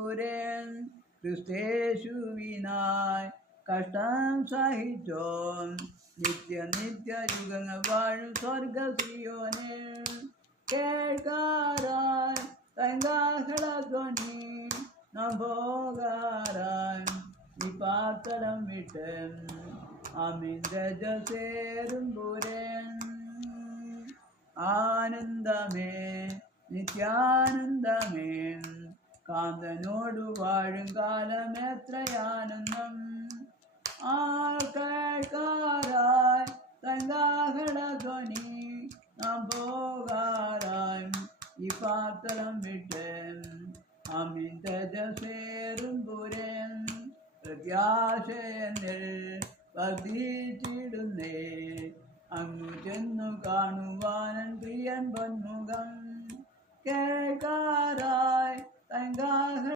തമ്പുരൻ ക്രിസ്തേശുവിനായി കഷ്ടം സഹിച്ചോൻ നിത്യ യുഗങ്ങൾ വാഴും സ്വർഗസിയോനിൽ കേൾക്കാറായി തങ്കാഹളധ്വനി നാം പോകാറായി ഈ പാത്തളം വിട്ട് ആമീൻ രജസേരുമ്പുരൻ ആനന്ദമേ നിത്യാനന്ദമേ കാന്തനോടു വാഴും കാലം എത്രയാനന്ദം കേൾക്കാറായി തങ്കാഹളധ്വനി നാം പോകാറായി ഈ പാത്തളം വിട്ട് ആമീൻ തേജസ്സേറുമ്പുരൻ പ്രത്യാശയെന്നിൽ വർദ്ധിച്ചിടുന്നേ അങ്ങു ചെന്നു കാണുവാനൻ പ്രിയൻ പൊന്മുഖം കേൾക്കാറായി തങ്കാഹ